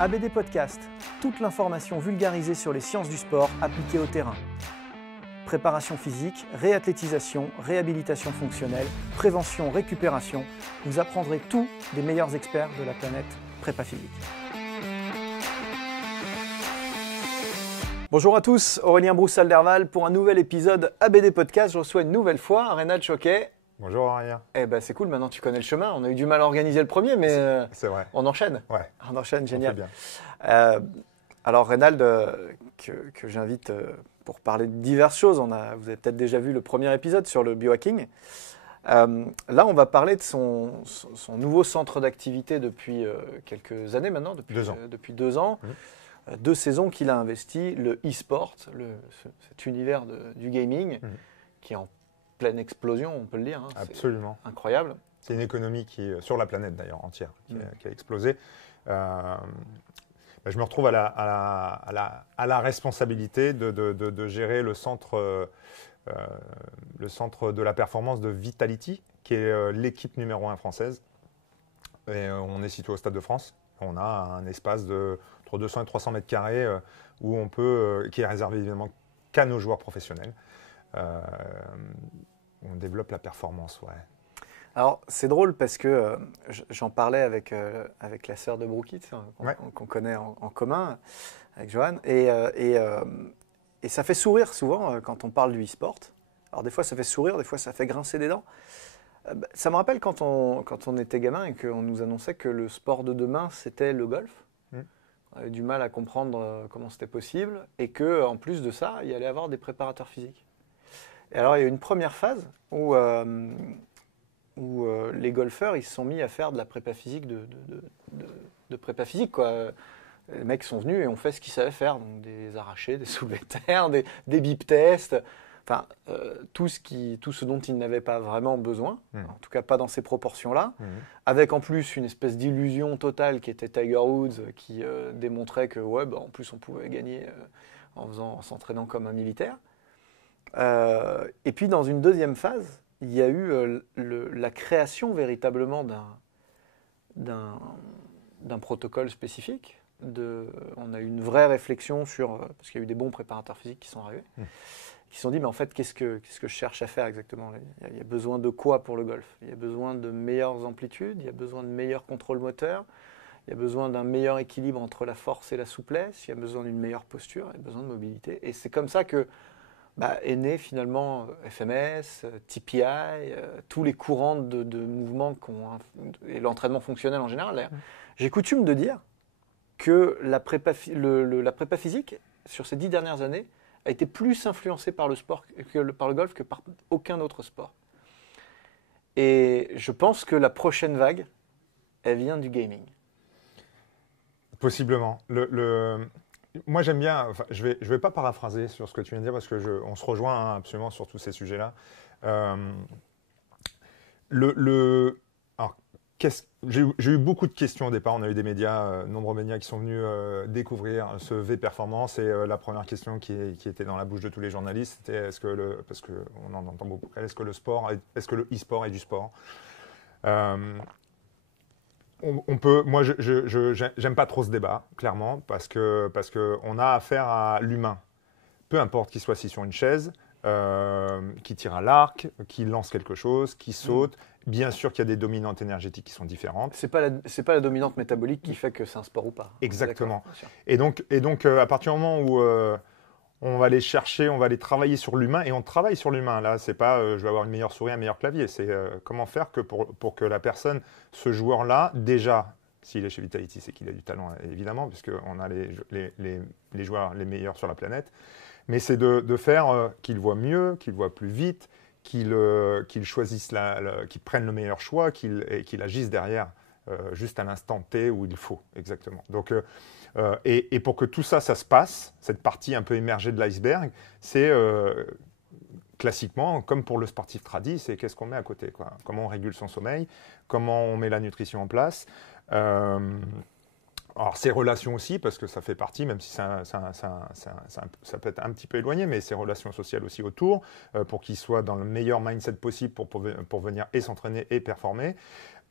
ABD Podcast, toute l'information vulgarisée sur les sciences du sport appliquées au terrain. Préparation physique, réathlétisation, réhabilitation fonctionnelle, prévention, récupération, vous apprendrez tout des meilleurs experts de la planète prépa physique. Bonjour à tous, Aurélien Broussal-Derval pour un nouvel épisode ABD Podcast. Je reçois une nouvelle fois Reynald Choquet. Bonjour Aurélien. Eh ben c'est cool, maintenant tu connais le chemin. On a eu du mal à organiser le premier, mais c'est vrai. On enchaîne. Ouais. On enchaîne, génial. On fait bien. Alors Reynald, que j'invite pour parler de diverses choses. Vous avez peut-être déjà vu le premier épisode sur le biohacking. Là, on va parler de son nouveau centre d'activité depuis quelques années maintenant, depuis 2 ans. 2 saisons qu'il a investi, le e-sport, cet univers du gaming, qui est en pleine explosion, on peut le dire. Hein. Absolument. C'est incroyable. C'est une économie qui, sur la planète d'ailleurs entière, qui a explosé. Je me retrouve à la responsabilité de gérer le centre de la performance de Vitality, qui est l'équipe numéro 1 française. Et on est situé au Stade de France. On a un espace entre 200 et 300 mètres carrés où on peut, qui est réservé évidemment qu'à nos joueurs professionnels. On développe la performance, ouais. Alors, c'est drôle parce que j'en parlais avec la sœur de Brookit, qu'on connaît en commun, avec Johan, et ça fait sourire souvent quand on parle du e-sport. Alors, des fois, ça fait sourire, des fois, ça fait grincer des dents. Ça me rappelle quand on était gamin et qu'on nous annonçait que le sport de demain, c'était le golf. On avait du mal à comprendre comment c'était possible et qu'en plus de ça, il y allait avoir des préparateurs physiques. Et alors, il y a eu une première phase où les golfeurs ils se sont mis à faire de la prépa physique de prépa physique, quoi. Les mecs sont venus et ont fait ce qu'ils savaient faire, donc des arrachés, des soulevés de terre, des bip tests, enfin tout ce dont ils n'avaient pas vraiment besoin, en tout cas pas dans ces proportions-là, avec en plus une espèce d'illusion totale qui était Tiger Woods, qui démontrait que en plus on pouvait gagner en s'entraînant comme un militaire. Et puis dans une deuxième phase, il y a eu la création véritablement d'un protocole spécifique. On a eu une vraie réflexion parce qu'il y a eu des bons préparateurs physiques qui sont arrivés, qui se sont dit, mais en fait, qu'est-ce que je cherche à faire exactement ? Il y a besoin de quoi pour le golf ? Il y a besoin de meilleures amplitudes, il y a besoin de meilleurs contrôles moteurs, il y a besoin d'un meilleur équilibre entre la force et la souplesse, il y a besoin d'une meilleure posture, il y a besoin de mobilité. Et c'est comme ça que est né finalement FMS, TPI, tous les courants de mouvements et l'entraînement fonctionnel en général. J'ai coutume de dire que la prépa physique, sur ces 10 dernières années, a été plus influencée par le sport par le golf que par aucun autre sport. Et je pense que la prochaine vague, elle vient du gaming. Possiblement. Moi, j'aime bien, je vais pas paraphraser sur ce que tu viens de dire parce qu'on se rejoint absolument sur tous ces sujets-là. J'ai eu beaucoup de questions au départ. On a eu des médias, nombreux médias qui sont venus découvrir ce V-Performance. Et la première question qui était dans la bouche de tous les journalistes, c'était parce qu'on en entend beaucoup, est-ce que le e-sport est du sport ? Moi, j'aime pas trop ce débat, clairement, parce que on a affaire à l'humain. Peu importe qu'il soit assis sur une chaise, qui tire à l'arc, qui lance quelque chose, qui saute. Bien sûr qu'il y a des dominantes énergétiques qui sont différentes. C'est pas la dominante métabolique qui fait que c'est un sport ou pas. Exactement. Et donc, à partir du moment où on va aller chercher, on va aller travailler sur l'humain, et on travaille sur l'humain. Là, c'est pas je vais avoir une meilleure souris, un meilleur clavier. C'est comment faire pour que la personne, ce joueur-là, déjà, s'il est chez Vitality, c'est qu'il a du talent, évidemment, puisqu'on a les joueurs les meilleurs sur la planète. Mais c'est de faire qu'il voit mieux, qu'il voit plus vite, qu'il choisisse, qu'il prenne le meilleur choix, qu'il agisse derrière, juste à l'instant T où il faut, exactement. Donc, et pour que tout ça se passe, cette partie un peu émergée de l'iceberg, c'est classiquement, comme pour le sportif tradi, c'est qu'est-ce qu'on met à côté, quoi. Comment on régule son sommeil, comment on met la nutrition en place. Alors, ces relations aussi, parce que ça fait partie, même si ça peut être un petit peu éloigné, mais ces relations sociales aussi autour, pour qu'ils soient dans le meilleur mindset possible pour venir et s'entraîner et performer.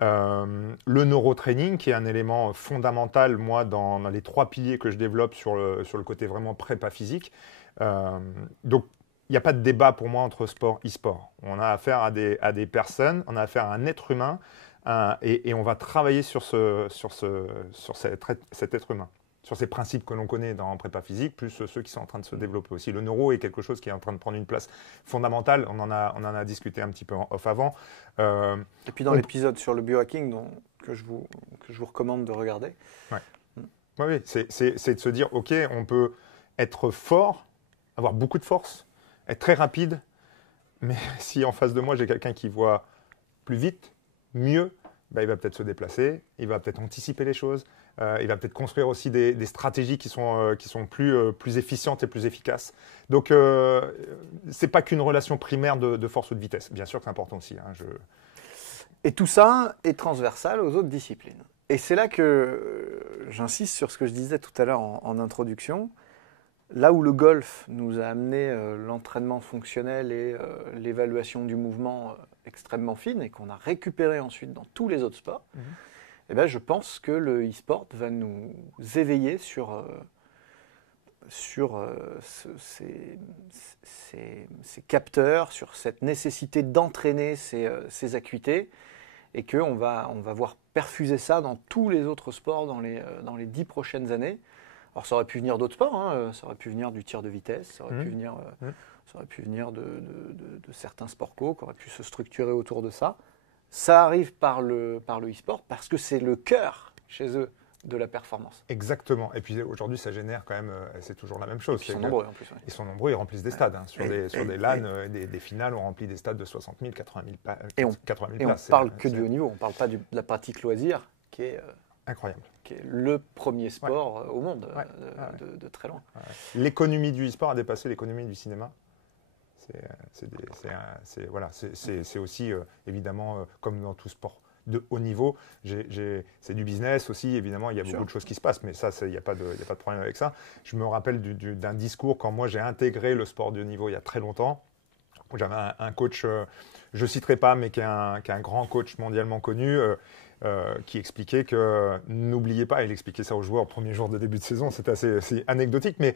Le neurotraining, qui est un élément fondamental, moi, dans les 3 piliers que je développe sur le côté vraiment prépa physique. Donc, il n'y a pas de débat pour moi entre sport et e-sport. On a affaire à des personnes, on a affaire à un être humain, et on va travailler sur cet être humain, sur ces principes que l'on connaît dans prépa physique, plus ceux qui sont en train de se développer aussi. Le neuro est quelque chose qui est en train de prendre une place fondamentale. On en a discuté un petit peu en off avant. Et puis dans l'épisode sur le biohacking que je vous recommande de regarder. Oui, c'est de se dire, OK, on peut être fort, avoir beaucoup de force, être très rapide, mais si en face de moi, j'ai quelqu'un qui voit plus vite, mieux, il va peut-être se déplacer, il va peut-être anticiper les choses, il va peut-être construire aussi des stratégies qui sont plus efficientes et plus efficaces. Donc, ce n'est pas qu'une relation primaire de force ou de vitesse. Bien sûr que c'est important aussi. Et tout ça est transversal aux autres disciplines. Et c'est là que j'insiste sur ce que je disais tout à l'heure en introduction. Là où le golf nous a amené l'entraînement fonctionnel et l'évaluation du mouvement extrêmement fine et qu'on a récupéré ensuite dans tous les autres sports, eh bien, je pense que le e-sport va nous éveiller sur ces capteurs, sur cette nécessité d'entraîner ces acuités et qu'on va voir perfuser ça dans tous les autres sports dans les 10 prochaines années. Alors ça aurait pu venir d'autres sports, ça aurait pu venir du tir de vitesse, ça aurait pu venir de certains sports co qui auraient pu se structurer autour de ça. Ça arrive par le e-sport parce que c'est le cœur chez eux de la performance. Exactement. Et puis aujourd'hui, ça génère quand même, c'est toujours la même chose. Ils sont nombreux en plus. Ils sont nombreux, ils remplissent des stades. Sur des LAN, des finales, on remplit des stades de 60 000, 80 000 places. Et on parle que du haut niveau, on ne parle pas de la pratique loisir qui est incroyable. Qui est le premier sport au monde de très loin. L'économie du e-sport a dépassé l'économie du cinéma. C'est aussi, évidemment, comme dans tout sport de haut niveau, c'est du business aussi, évidemment, il y a beaucoup de choses qui se passent, mais ça, il n'y a pas de problème avec ça. Je me rappelle d'un discours quand moi j'ai intégré le sport de haut niveau il y a très longtemps. J'avais un coach, je ne citerai pas, mais qui est un grand coach mondialement connu, qui expliquait que n'oubliez pas, il expliquait ça aux joueurs au premier jour de début de saison, c'est assez anecdotique, mais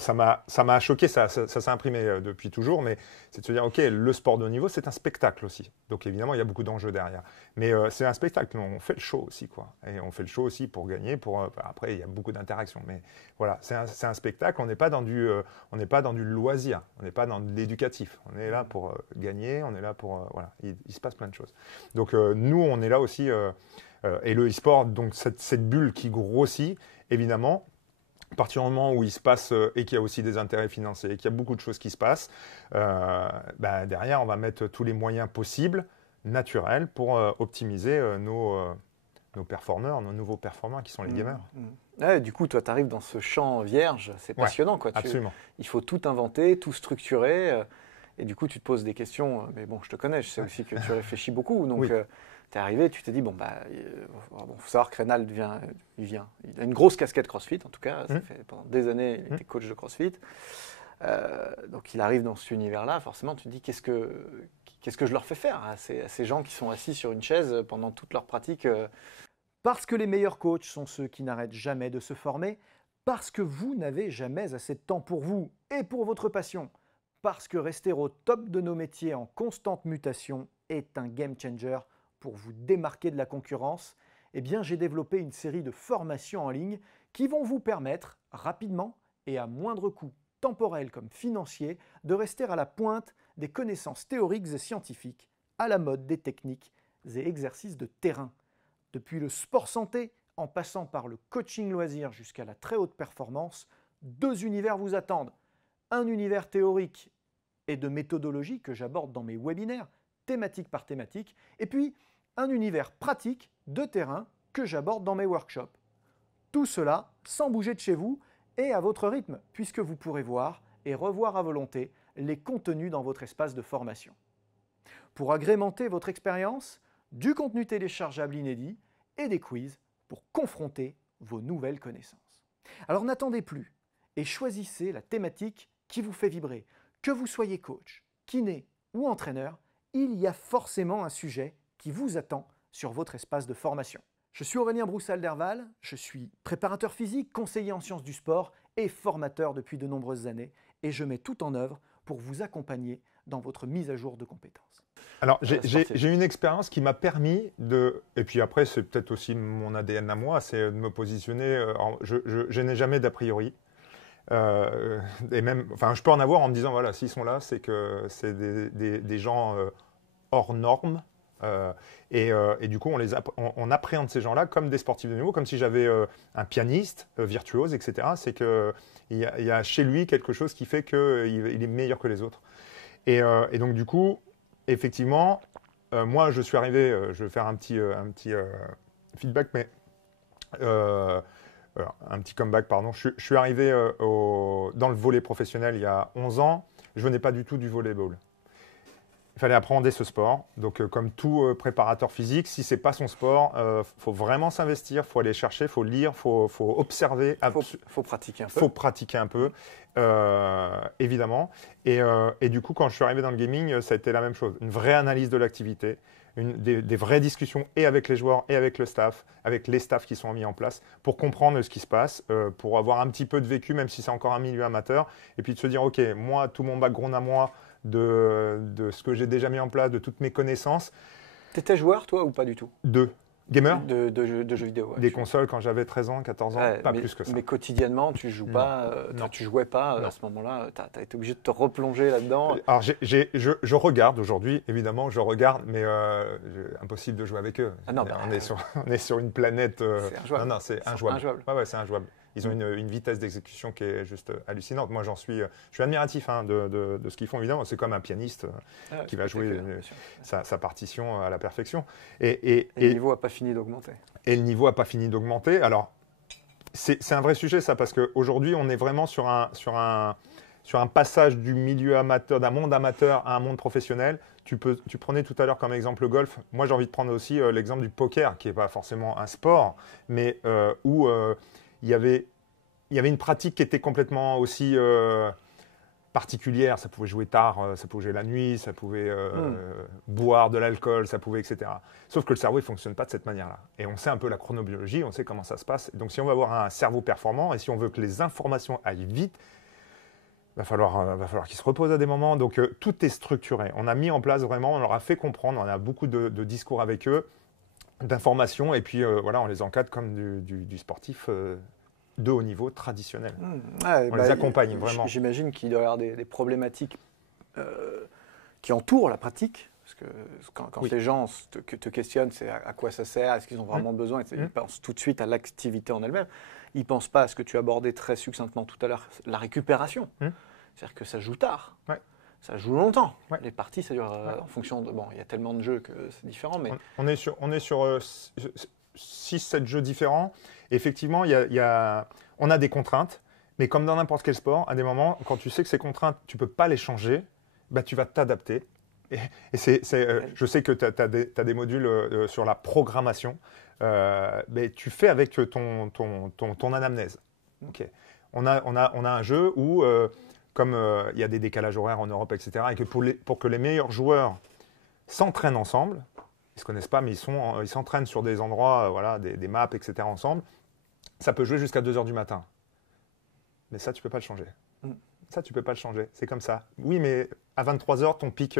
ça m'a choqué, ça s'est imprimé depuis toujours, mais c'est de se dire, ok, le sport de haut niveau, c'est un spectacle aussi. Donc évidemment, il y a beaucoup d'enjeux derrière. Mais c'est un spectacle, on fait le show aussi, quoi. Et on fait le show aussi pour gagner, après, il y a beaucoup d'interactions. Mais voilà, c'est un spectacle, on n'est pas dans du loisir, on n'est pas dans de l'éducatif. On est là pour gagner, on est là pour... voilà, il se passe plein de choses. Donc nous, on est là aussi... et le e-sport, donc cette bulle qui grossit, évidemment, à partir du moment où il se passe et qu'il y a aussi des intérêts financiers et qu'il y a beaucoup de choses qui se passent, derrière, on va mettre tous les moyens possibles, naturels, pour optimiser nos performeurs, nos nouveaux performeurs qui sont les gamers. Ouais, du coup, toi, tu arrives dans ce champ vierge, c'est passionnant. Quoi. Absolument. Il faut tout inventer, tout structurer. Et du coup, tu te poses des questions. Mais bon, je te connais, je sais aussi que tu réfléchis beaucoup. Donc, tu es arrivé, tu t'es dit, faut savoir que Reynald il a une grosse casquette CrossFit, en tout cas. Ça fait pendant des années, il était coach de CrossFit. Donc, il arrive dans cet univers-là. Forcément, tu te dis, qu'est-ce que je leur fais faire à ces gens qui sont assis sur une chaise pendant toute leur pratique Parce que les meilleurs coachs sont ceux qui n'arrêtent jamais de se former, parce que vous n'avez jamais assez de temps pour vous et pour votre passion, parce que rester au top de nos métiers en constante mutation est un game changer pour vous démarquer de la concurrence, eh bien j'ai développé une série de formations en ligne qui vont vous permettre rapidement et à moindre coût temporel comme financier de rester à la pointe des connaissances théoriques et scientifiques, à la mode des techniques et exercices de terrain. Depuis le sport santé, en passant par le coaching loisir jusqu'à la très haute performance, 2 univers vous attendent. Un univers théorique et de méthodologie que j'aborde dans mes webinaires, thématique par thématique, et puis un univers pratique de terrain que j'aborde dans mes workshops. Tout cela sans bouger de chez vous et à votre rythme, puisque vous pourrez voir et revoir à volonté les contenus dans votre espace de formation. Pour agrémenter votre expérience, du contenu téléchargeable inédit et des quiz pour confronter vos nouvelles connaissances. Alors n'attendez plus et choisissez la thématique qui vous fait vibrer. Que vous soyez coach, kiné ou entraîneur, il y a forcément un sujet qui vous attend sur votre espace de formation. Je suis Aurélien Broussal-Derval, je suis préparateur physique, conseiller en sciences du sport et formateur depuis de nombreuses années et je mets tout en œuvre pour vous accompagner dans votre mise à jour de compétences. Alors, j'ai une expérience qui m'a permis de... Et puis après, c'est peut-être aussi mon ADN à moi, c'est de me positionner... je n'ai jamais d'a priori. Et même, enfin, je peux en avoir en me disant, voilà, s'ils sont là, c'est que c'est des gens hors normes. Et du coup, on appréhende ces gens-là comme des sportifs de niveau, comme si j'avais un pianiste virtuose, etc. C'est qu'il y a chez lui quelque chose qui fait qu'il est meilleur que les autres. Et donc, du coup, effectivement, moi, je suis arrivé, je vais faire un petit feedback, mais un petit comeback, pardon. Je suis arrivé dans le volley professionnel il y a 11 ans. Je venais pas du tout du volleyball. Il fallait apprendre ce sport. Donc, comme tout préparateur physique, si c'est pas son sport, faut vraiment s'investir, faut aller chercher, faut lire, faut observer. Faut pratiquer un peu. Faut pratiquer un peu, évidemment. Et du coup, quand je suis arrivé dans le gaming, ça a été la même chose. Une vraie analyse de l'activité, des vraies discussions et avec les joueurs et avec le staff, avec les staffs qui sont mis en place pour comprendre ce qui se passe, pour avoir un petit peu de vécu, même si c'est encore un milieu amateur. Et puis de se dire, OK, moi, tout mon background à moi, de ce que j'ai déjà mis en place, de toutes mes connaissances. Tu étais joueur, toi, ou pas du tout? Gamer de jeux vidéo. Ouais, des consoles quand j'avais 13 ans, 14 ans, pas plus que ça. Mais quotidiennement, tu joues pas, tu jouais pas à ce moment-là, tu as été obligé de te replonger là-dedans. Alors je regarde aujourd'hui, évidemment, je regarde, mais impossible de jouer avec eux. Ah non, on est sur une planète. C'est injouable. Non, c'est injouable. Ouais, c'est injouable. Ils ont une vitesse d'exécution qui est juste hallucinante. Moi, je suis admiratif de ce qu'ils font, évidemment. C'est comme un pianiste qui va jouer sa partition à la perfection. Et le niveau n'a pas fini d'augmenter. Et le niveau n'a pas fini d'augmenter. Alors, c'est un vrai sujet, ça, parce qu'aujourd'hui, on est vraiment sur un passage du milieu amateur, d'un monde amateur à un monde professionnel. Tu prenais tout à l'heure comme exemple le golf. Moi, j'ai envie de prendre aussi l'exemple du poker, qui n'est pas forcément un sport, mais où il y avait une pratique qui était complètement aussi particulière. Ça pouvait jouer tard, ça pouvait jouer la nuit, ça pouvait boire de l'alcool, ça pouvait, etc. Sauf que le cerveau, il ne fonctionne pas de cette manière-là. Et on sait un peu la chronobiologie, on sait comment ça se passe. Donc, si on veut avoir un cerveau performant et si on veut que les informations aillent vite, va falloir qu'ils se reposent à des moments. Donc, tout est structuré. On a mis en place vraiment, on leur a fait comprendre, on a beaucoup de discours avec eux, d'informations, et puis voilà, on les encadre comme du sportif de haut niveau traditionnel. On les accompagne vraiment. J'imagine qu'il doit y avoir des problématiques qui entourent la pratique. Parce que quand les gens te questionnent, c'est à quoi ça sert, est-ce qu'ils ont vraiment besoin, ils pensent tout de suite à l'activité en elle-même. Ils ne pensent pas à ce que tu abordais très succinctement tout à l'heure, la récupération. C'est-à-dire que ça joue tard. Ça joue longtemps. Les parties, ça dure en fonction de... Bon, il y a tellement de jeux que c'est différent, mais... On est sur 6-7 jeux différents. Et effectivement, on a des contraintes, mais comme dans n'importe quel sport, à des moments, quand tu sais que ces contraintes, tu ne peux pas les changer, bah, tu vas t'adapter. Et je sais que tu as des modules sur la programmation, mais tu fais avec ton anamnèse. Okay. On a un jeu où... comme il y a des décalages horaires en Europe, etc., et que pour que les meilleurs joueurs s'entraînent ensemble, ils ne se connaissent pas, mais ils s'entraînent sur des endroits, voilà, des maps, etc., ensemble, ça peut jouer jusqu'à 2 h du matin. Mais ça, tu ne peux pas le changer. Ça, tu ne peux pas le changer. C'est comme ça. Oui, mais à 23 h, ton pic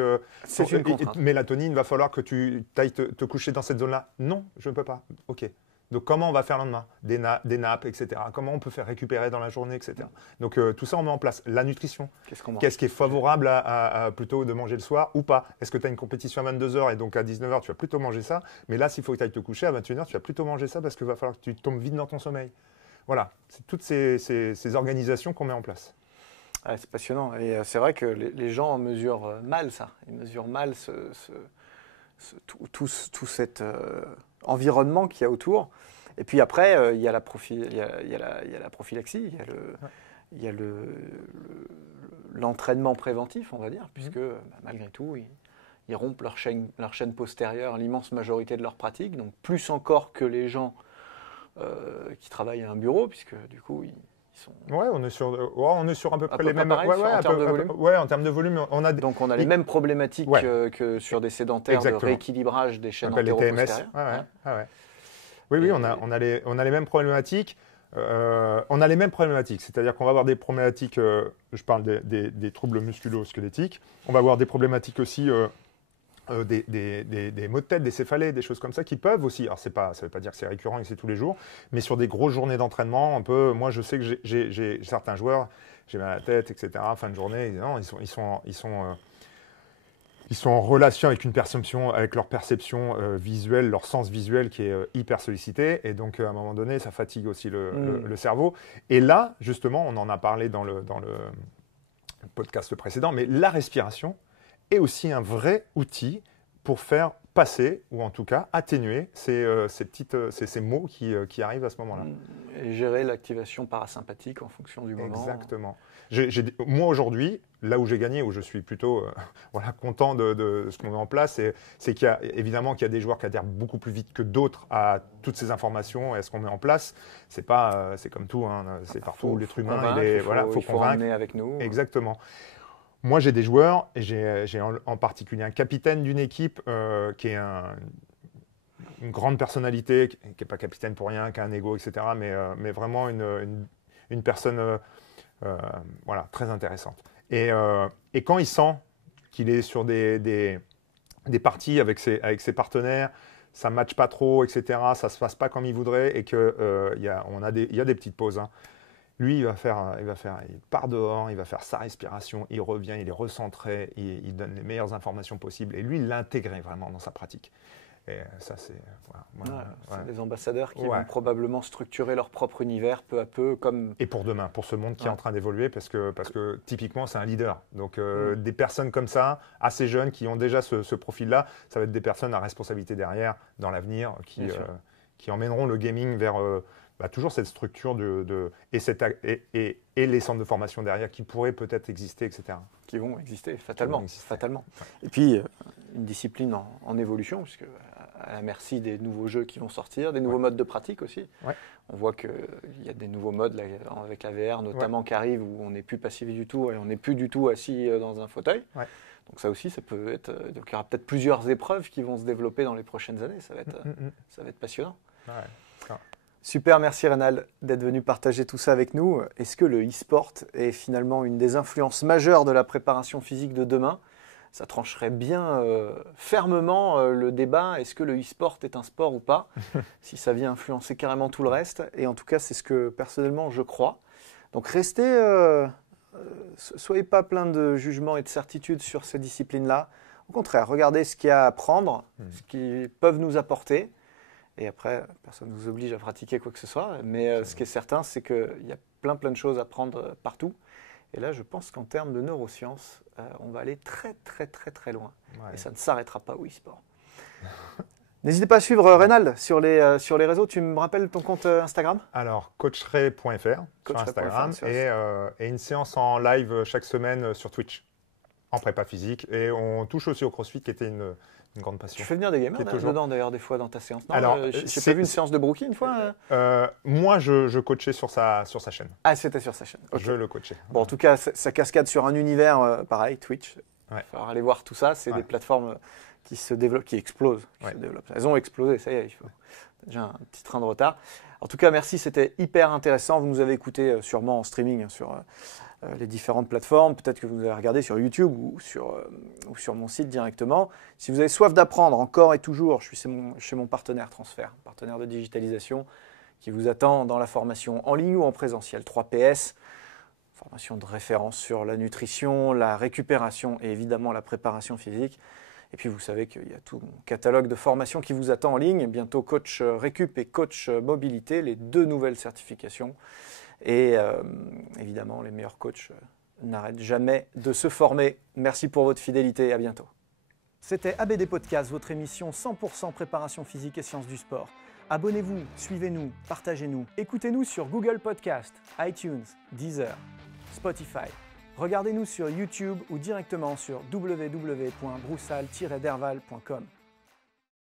mélatonine, va falloir que tu ailles te coucher dans cette zone-là. Non, je ne peux pas. OK. Donc, comment on va faire le lendemain? Des nappes, etc. Comment on peut faire récupérer dans la journée, etc. Donc, tout ça, on met en place. La nutrition. Qu'est-ce qui est favorable à plutôt de manger le soir ou pas? Est-ce que tu as une compétition à 22 h et donc à 19 h, tu vas plutôt manger ça? Mais là, s'il faut que tu ailles te coucher à 21 h, tu vas plutôt manger ça parce qu'il va falloir que tu tombes vite dans ton sommeil. Voilà. C'est toutes ces organisaces qu'on met en place. Ah, c'est passionnant. Et c'est vrai que les gens mesurent mal ça. Ils mesurent mal tout cet environnement qu'il y a autour. Et puis après, il y a la prophylaxie, il y a l'entraînement préventif, on va dire, puisque malgré tout, ils rompent leur chaîne postérieure l'immense majorité de leurs pratiques, donc plus encore que les gens qui travaillent à un bureau, puisque du coup, ils Ouais, on est sur à peu près les mêmes. Pareil, en termes de volume. En termes de volume, Donc on a les mêmes problématiques que sur des sédentaires. Exactement. De rééquilibrage des chaînes antéro-postérieures. Oui, on a les mêmes problématiques. C'est-à-dire qu'on va avoir des problématiques, je parle des troubles musculo-squelettiques, on va avoir des problématiques aussi, des maux de tête, des céphalées, des choses comme ça qui peuvent aussi, alors ça ne veut pas dire que c'est récurrent et que c'est tous les jours, mais sur des grosses journées d'entraînement, moi je sais que j'ai certains joueurs, j'ai mal à la tête, etc., fin de journée, ils sont en relation avec leur perception visuelle, leur sens visuel qui est hyper sollicité. Et donc, à un moment donné, ça fatigue aussi le cerveau. Et là, justement, on en a parlé dans le podcast précédent, mais la respiration est aussi un vrai outil pour faire passer, ou en tout cas atténuer ces maux qui arrivent à ce moment-là. Et gérer l'activation parasympathique en fonction du moment. Exactement. Moi aujourd'hui, là où j'ai gagné, où je suis plutôt content de ce qu'on met en place, c'est qu'il y a évidemment qu'il y a des joueurs qui adhèrent beaucoup plus vite que d'autres à toutes ces informations et à ce qu'on met en place. C'est comme tout, hein, c'est partout l'être humain. Faut convaincre avec nous. Exactement. Moi, j'ai des joueurs, et j'ai en particulier un capitaine d'une équipe qui est une grande personnalité, qui n'est pas capitaine pour rien, qui a un ego, etc., mais vraiment une personne très intéressante. Et quand il sent qu'il est sur des parties avec ses partenaires, ça ne matche pas trop, etc., ça ne se passe pas comme il voudrait, et qu'il y a des petites pauses, hein. Lui, il part dehors, il va faire sa respiration, il revient, il est recentré, il donne les meilleures informations possibles. Et lui, il l'a intégré vraiment dans sa pratique. Et ça, c'est des ambassadeurs qui vont probablement structurer leur propre univers peu à peu. Et pour demain, pour ce monde qui est en train d'évoluer, parce que typiquement, c'est un leader. Donc, des personnes comme ça, assez jeunes, qui ont déjà ce profil-là, ça va être des personnes à responsabilité derrière, dans l'avenir, qui emmèneront le gaming vers... toujours cette structure et les centres de formation derrière qui pourraient peut-être exister, etc. Qui vont exister fatalement. Et puis, une discipline en évolution, puisque à la merci des nouveaux jeux qui vont sortir, des nouveaux modes de pratique aussi. Ouais. On voit qu'il y a des nouveaux modes là, avec la VR notamment qui arrivent où on n'est plus passif du tout et on n'est plus du tout assis dans un fauteuil. Ouais. Donc ça aussi, ça peut être... Donc il y aura peut-être plusieurs épreuves qui vont se développer dans les prochaines années. Ça va être passionnant. Ouais. Super, merci Reynald d'être venu partager tout ça avec nous. Est-ce que le e-sport est finalement une des influences majeures de la préparation physique de demain ? Ça trancherait bien fermement le débat. Est-ce que le e-sport est un sport ou pas ? Si ça vient influencer carrément tout le reste. Et en tout cas, c'est ce que personnellement je crois. Donc soyez pas plein de jugements et de certitudes sur ces disciplines-là. Au contraire, regardez ce qu'il y a à apprendre, ce qu'ils peuvent nous apporter. Et après, personne ne vous oblige à pratiquer quoi que ce soit. Mais ce qui est certain, c'est qu'il y a plein de choses à prendre partout. Et là, je pense qu'en termes de neurosciences, on va aller très, très, très, très loin. Ouais. Et ça ne s'arrêtera pas au e-sport. N'hésitez pas à suivre Reynald sur les réseaux. Tu me rappelles ton compte Instagram ? Alors, coachray.fr sur Instagram et une séance en live chaque semaine sur Twitch, en prépa physique. Et on touche aussi au CrossFit, qui était une grande passion. Tu fais venir des gamers dedans d'ailleurs des fois dans ta séance. Non, alors, j'ai pas vu une séance de Brookie une fois. Moi, je coachais sur sa chaîne. Ah, c'était sur sa chaîne. Okay. Je le coachais. Bon, en tout cas, ça cascade sur un univers pareil, Twitch. Il va falloir aller voir tout ça. C'est des plateformes qui se développent, qui explosent. Elles ont explosé, ça y est, il faut déjà un petit train de retard. En tout cas, merci, c'était hyper intéressant. Vous nous avez écouté sûrement en streaming sur les différentes plateformes. Peut-être que vous avez regardé sur YouTube ou sur mon site directement. Si vous avez soif d'apprendre encore et toujours, je suis chez mon partenaire Transfert, partenaire de digitalisation, qui vous attend dans la formation en ligne ou en présentiel 3PS. Formation de référence sur la nutrition, la récupération et évidemment la préparation physique. Et puis vous savez qu'il y a tout mon catalogue de formations qui vous attend en ligne. Bientôt coach récup et coach mobilité, les 2 nouvelles certifications. Et évidemment, les meilleurs coachs n'arrêtent jamais de se former. Merci pour votre fidélité et à bientôt. C'était ABD Podcast, votre émission 100% préparation physique et sciences du sport. Abonnez-vous, suivez-nous, partagez-nous. Écoutez-nous sur Google Podcast, iTunes, Deezer, Spotify. Regardez-nous sur YouTube ou directement sur www.broussal-derval.com.